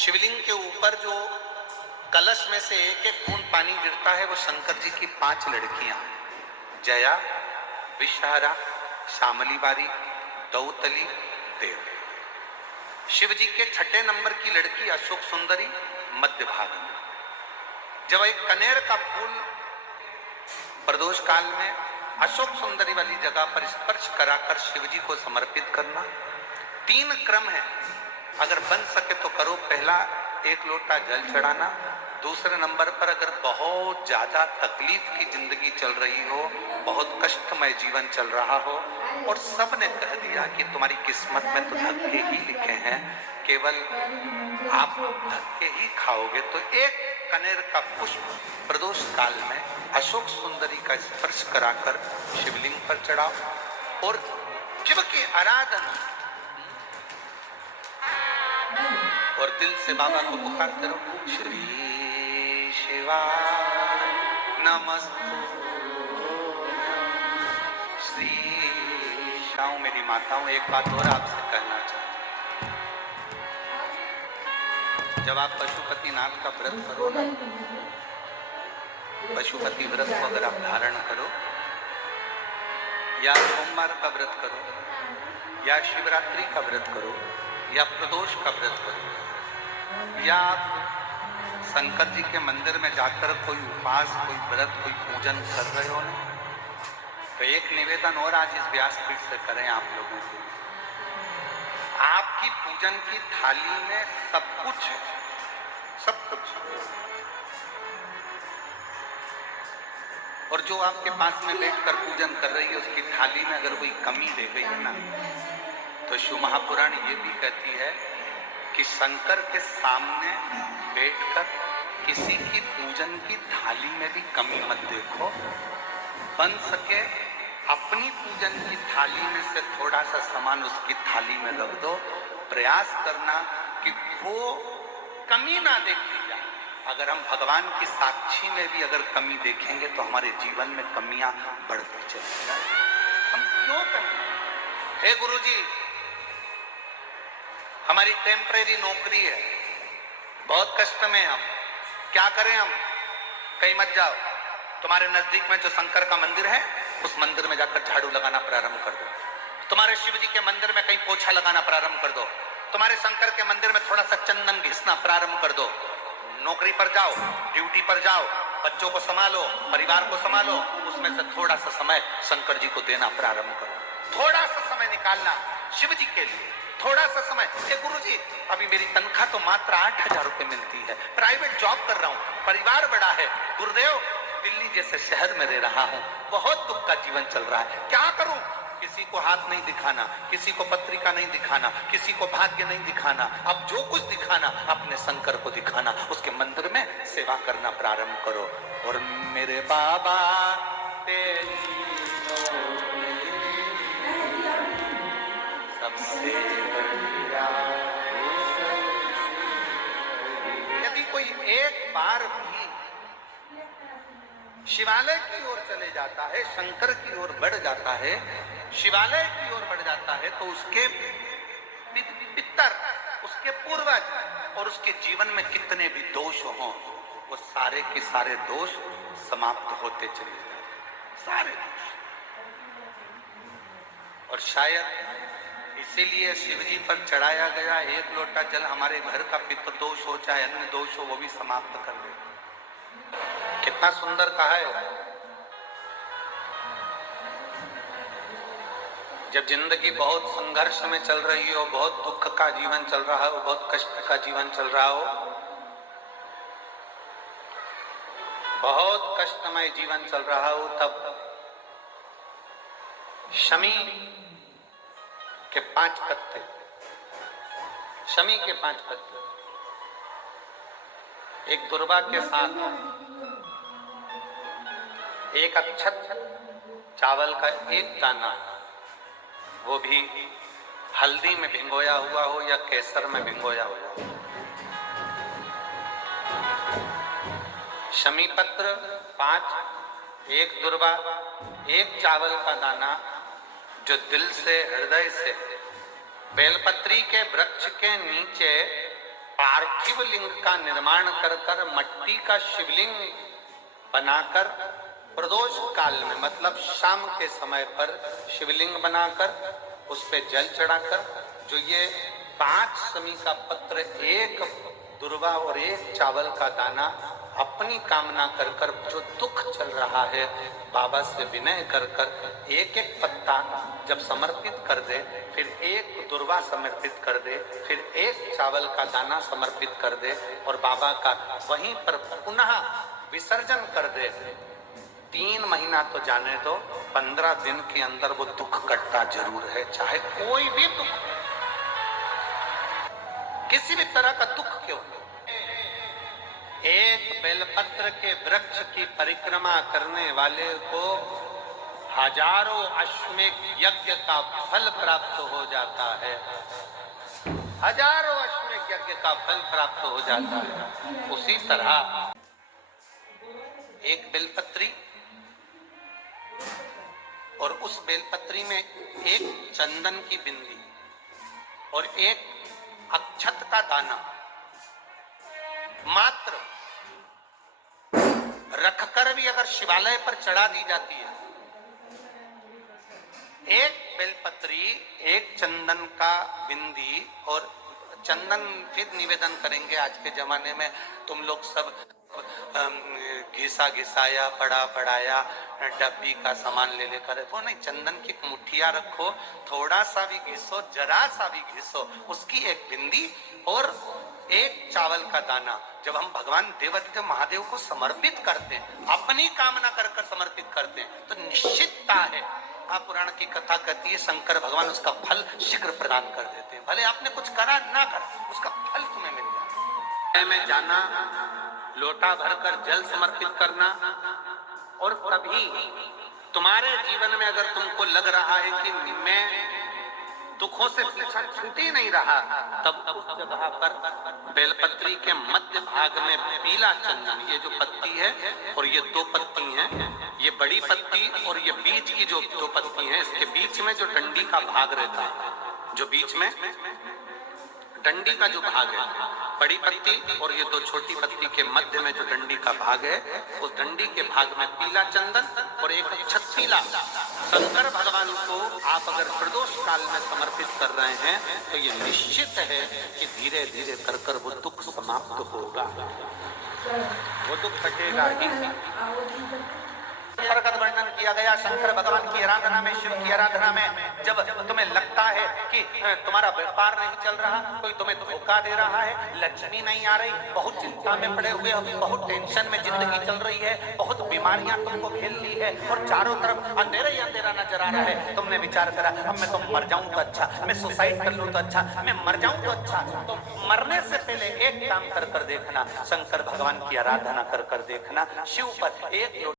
शिवलिंग के ऊपर जो कलश में से एक एक बूंद पानी गिरता है वो शंकर जी की 5 लड़कियां, जया, विषहारा, श्यामली बारी, दौतली, देव। शिव जी के 6 नंबर की लड़की अशोक सुंदरी मध्य भाग में। जब एक कनेर का फूल प्रदोष काल में अशोक सुंदरी वाली जगह पर स्पर्श कराकर शिव जी को समर्पित करना। 3 क्रम है, अगर बन सके तो करो। पहला 1 लोटा जल चढ़ाना। दूसरे नंबर पर अगर बहुत ज्यादा तकलीफ की जिंदगी चल रही हो, बहुत कष्टमय जीवन चल रहा हो और सबने कह दिया कि तुम्हारी किस्मत में तो धक्के ही लिखे हैं, केवल आप धक्के ही खाओगे, तो एक कनेर का पुष्प प्रदोष काल में अशोक सुंदरी का स्पर्श कराकर शिवलिंग पर चढ़ाओ और शिव की आराधना और दिल से बाबा को पुकारते रहो, श्री शिवाय नमस्तु। श्री शाऊ मेरी माताओं, एक बात और आपसे कहना चाहती हूं। जब आप पशुपतिनाथ का व्रत करो ना, पशुपति व्रत को अगर आप धारण करो या सोमवार का व्रत करो या शिवरात्रि का व्रत करो या प्रदोष का व्रत करो या शंकर जी के मंदिर में जाकर कोई उपास, कोई व्रत, कोई पूजन कर रहे हो ना, तो एक निवेदन और आज इस व्यासपीठ से करें आप लोगों को। आपकी पूजन की थाली में सब कुछ है, सब कुछ। और जो आपके पास में बैठकर पूजन कर रही है उसकी थाली में अगर कोई कमी रह गई है ना, तो शिव महापुराण ये भी कहती है कि शंकर के सामने बैठकर किसी की पूजन की थाली में भी कमी मत देखो। बन सके अपनी पूजन की थाली में से थोड़ा सा सामान उसकी थाली में रख दो। प्रयास करना कि वो कमी ना देखी जाए। अगर हम भगवान की साक्षी में भी अगर कमी देखेंगे तो हमारे जीवन में कमियां बढ़ती चली जाए। हम क्यों कहें, हे गुरुजी हमारी टेम्परेरी नौकरी है, बहुत कष्ट में हम, क्या करें हम? कहीं मत जाओ, तुम्हारे नजदीक में जो शंकर का मंदिर है उस मंदिर में जाकर झाड़ू लगाना प्रारंभ कर दो। तुम्हारे शिव जी के मंदिर में कहीं पोछा लगाना प्रारंभ कर दो। तुम्हारे शंकर के मंदिर में थोड़ा सा चंदन घिसना प्रारंभ कर दो। नौकरी पर जाओ, ड्यूटी पर जाओ, बच्चों को संभालो, परिवार को संभालो, उसमें से थोड़ा सा समय शंकर जी को देना प्रारंभ करो। थोड़ा सा समय निकालना शिव जी के लिए, थोड़ा सा समय। गुरुजी अभी मेरी तनख्वाह तो मात्र 8,000 रुपए मिलती है, प्राइवेट जॉब कर रहा हूँ, परिवार बड़ा है, गुरुदेव दिल्ली जैसे शहर में रह रहा हूँ, बहुत दुख का जीवन चल रहा है, क्या करूं? किसी को हाथ नहीं दिखाना, किसी को पत्रिका नहीं दिखाना, किसी को भाग्य नहीं दिखाना, अब जो कुछ दिखाना अपने शंकर को दिखाना। उसके मंदिर में सेवा करना प्रारंभ करो। और मेरे बाबा तेरी सबसे बढ़िया। यदि कोई एक बार भी शिवालय की ओर चले जाता है, शंकर की ओर बढ़ जाता है, शिवालय की ओर बढ़ जाता है, तो उसके पितर, उसके पूर्वज और उसके जीवन में कितने भी दोष हों, वो सारे के सारे दोष समाप्त होते चले जाते, सारे दोष। और शायद इसीलिए शिव जी पर चढ़ाया गया 1 लोटा जल हमारे घर का पितृ दोष हो चाहे अन्य दोष हो, वो भी समाप्त कर दे। कितना सुंदर कहा है। जब जिंदगी बहुत संघर्ष में चल रही हो, बहुत दुख का जीवन चल रहा हो, बहुत कष्ट का जीवन चल रहा हो, बहुत कष्टमय जीवन चल रहा हो, तब शमी के 5 पत्ते, शमी के 5 पत्ते, एक दुर्वा के साथ एक अक्षत चावल का 1 दाना, वो भी हल्दी में भिगोया हुआ हो या केसर में भिगोया हुआ हो, शमी पत्र 5, 1 दुर्वा, 1 चावल का दाना, जो दिल से, हृदय से बेलपत्री के वृक्ष के नीचे पार्थिव लिंग का निर्माण कर कर मट्टी का शिवलिंग बनाकर प्रदोष काल में मतलब शाम के समय पर शिवलिंग बनाकर उस पे जल चढ़ाकर जो ये 5 समी का पत्र, एक दुर्वा और एक चावल का दाना अपनी कामना कर कर जो दुख चल रहा है बाबा से विनय कर कर एक एक पत्ता जब समर्पित कर दे, फिर एक दुर्वा समर्पित कर दे, फिर एक चावल का दाना समर्पित कर दे और बाबा का वहीं पर पुनः विसर्जन कर दे, 3 महीना तो जाने दो, 15 दिन के अंदर वो दुख कटता जरूर है, चाहे कोई भी दुख, किसी भी तरह का दुख क्यों। एक बेलपत्र के वृक्ष की परिक्रमा करने वाले को हजारों अश्वमेध यज्ञ का फल प्राप्त हो जाता है, हजारों अश्वमेध यज्ञ का फल प्राप्त हो जाता है। उसी तरह एक बेलपत्री और उस बेलपत्री में एक चंदन की बिंदी और एक अक्षत का दाना मात्र रखकर भी अगर शिवालय पर चढ़ा दी जाती है, एक बेलपत्री, एक चंदन का बिंदी और चंदन फिर निवेदन करेंगे। आज के जमाने में तुम लोग सब घिसा घिसाया पड़ा पड़ाया डब्बी का सामान ले लेकर, वो नहीं, चंदन की मुठिया रखो, थोड़ा सा भी घिसो, जरा सा भी घिसो, उसकी एक बिंदी और एक चावल का दाना जब हम भगवान देवाधिदेव महादेव को समर्पित करते हैं, अपनी कामना कर कर समर्पित करते हैं, तो निश्चितता है, आप पुराण की कथा कहती है, शंकर भगवान उसका फल शीघ्र प्रदान कर देते हैं। भले आपने कुछ करा ना कर, उसका फल तुम्हें मिल जाए। में जाना, लोटा भरकर जल समर्पित करना, और कभी तुम्हारे जीवन में अगर तुमको लग रहा है कि मैं दुखों से पीछा छूट ही नहीं रहा, तब उस जगह पर बेलपत्री के मध्य भाग में पीला चंदन, ये जो पत्ती है और ये 2 पत्ती हैं, ये बड़ी पत्ती और ये बीच की जो 2 पत्ती हैं, इसके बीच में जो डंडी का भाग रहता है, जो बीच में डंडी का जो भाग है, बड़ी पत्ती और ये 2 छोटी पत्ती के मध्य में जो डंडी का भाग है, उस डंडी के भाग में पीला चंदन और एक छत्तीला शंकर भगवान को आप अगर प्रदोष काल में समर्पित कर रहे हैं, तो ये निश्चित है कि धीरे धीरे कर कर वो दुख समाप्त होगा, वो दुख कटेगा ही। प्रगत वर्णन किया गया शंकर भगवान की आराधना में, शिव की आराधना में, जब तुम्हें लगता है कि तुम्हारा व्यापार नहीं चल रहा, कोई तुम्हें धोखा दे रहा है, लक्ष्मी नहीं आ रही, बहुत चिंता में पड़े हुए हो, बहुत टेंशन में जिंदगी चल रही है, बहुत बीमारियां तुमको घेर ली है और चारों तरफ अंधेरा ही अंधेरा नजर आ रहा है, तुमने विचार करा अब मैं तो मर जाऊं तो अच्छा, मैं सुसाइड कर लूं तो अच्छा, मैं मर जाऊं तो अच्छा, तो मरने से पहले एक काम कर कर देखना, शंकर भगवान की आराधना कर कर देखना, शिव पर एक